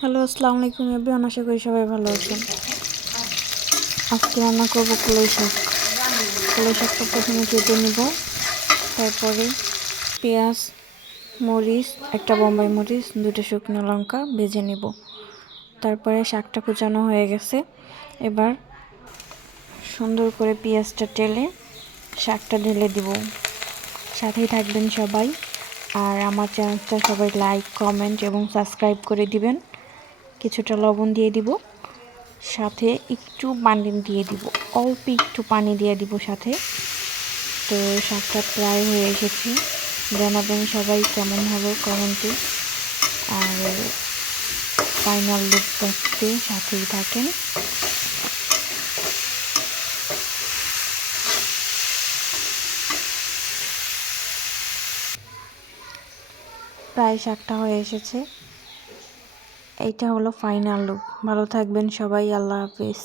Hello, আসসালামু আলাইকুম everyone. আশা করি সবাই ভালো আছেন। আজকে রান্না করব কলাই শাক। কলাই শাকটা প্রথমে কেটে নিব, তারপরে পেঁয়াজ, মরিচ, একটা বোম্বাই মরিচ, দুটো শুকনো লঙ্কা ভেজে নিব। তারপরে শাকটা কুচানো হয়ে গেছে। এবার সুন্দর করে পেঁয়াজটা টেলে শাকটা ঢেলে দিব। সাথেই থাকবেন সবাই, আর আমার চ্যানেলটা সবাই লাইক, কমেন্ট এবং সাবস্ক্রাইব করে দিবেন। কিছুটা লবণ দিয়ে দিব, সাথে একটু পানি দিয়ে দিব, অল্প একটু পানি দিয়ে দিব সাথে। তো শাকটা প্রায় হয়ে এসেছে। জানাবেন সবাই কেমন হলো কমেন্টে। আর ফাইনাল লুক দেখতে সাথেই থাকেন। প্রায় শাকটা হয়ে এসেছে। এইটা হলো ফাইনাল লুক। ভালো থাকবেন সবাই। আল্লাহ হাফেজ।